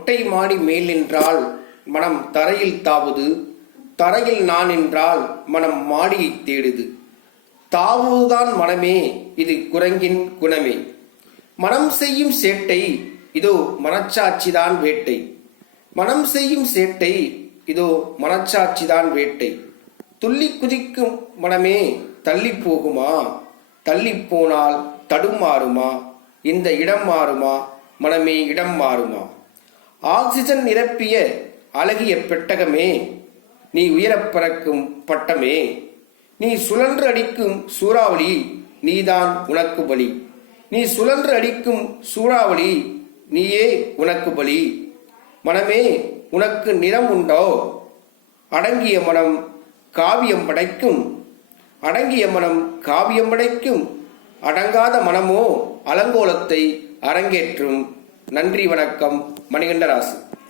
மொட்டை மாடி மேல் நின்றால் மனம் தரையில் தாவுது தரையில் நான் என்றால் மனம் மாடியை தேடுது. தாவுதான் மனமே இது குரங்கின் குணமே. மனம் செய்யும் சேட்டை இதோ மனச்சாட்சிதான் வேட்டை. மனம் செய்யும் சேட்டை இதோ மனச்சாட்சிதான் வேட்டை. துள்ளி குதிக்கும் மனமே தள்ளி போகுமா? தள்ளி போனால் தடுமாறுமா? இந்த இடம் மாறுமா? மனமே இடம் மாறுமா? ஆக்சிஜன் நிரப்பிய அழகிய பெட்டகமே நீ உயரப் பறக்கும் பட்டமே. நீ சுழன்று அடிக்கும் சூறாவளி நீதான் உனக்கு பலி. நீ சுழன்று அடிக்கும் சூறாவளி நீயே உனக்கு பலி. மனமே உனக்கு நிறம் உண்டோ? அடங்கிய மனம் காவியம் படைக்கும். அடங்கிய மனம் காவியம் படைக்கும். அடங்காத மனமோ அலங்கோலத்தை அரங்கேற்றும். நன்றி வணக்கம் மணிகண்டராசு.